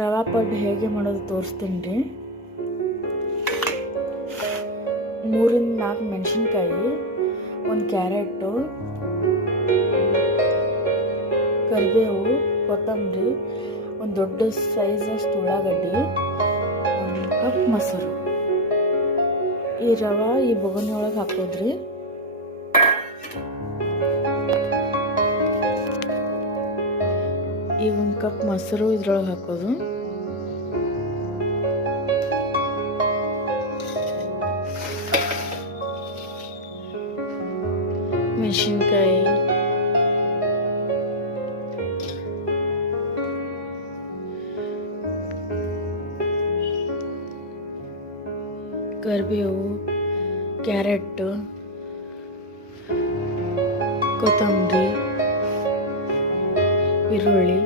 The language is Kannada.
ರವಾ ಪಡ್ಡು ಹೇಗೆ ಮಾಡೋದು ತೋರಿಸ್ತೀನಿ ರೀ. 3-4 ಮೆಣಸಿನ್ಕಾಯಿ, 1 ಕ್ಯಾರೆಟು, ಕರಿಬೇವು, ಕೊತ್ತಂಬರಿ, ಒಂದು ದೊಡ್ಡ ಸೈಜಷ್ಟು ಉಳ್ಳಾಗಡ್ಡಿ, 1 ಕಪ್ ಮೊಸರು. ಈ ರವಾ ಈ ಬೊಗಣಿ ಒಳಗೆ ಹಾಕೋದ್ರಿ. ಈಗ 1 ಕಪ್ ಮೊಸರು ಇದ್ರೊಳಗೆ ಹಾಕೋದು. ಮೆಣಸಿನ್ಕಾಯಿ, ಕರಿಬೇವು, ಕ್ಯಾರೆಟ್, ಕೊತ್ತಂಬರಿ, ಈರುಳ್ಳಿ,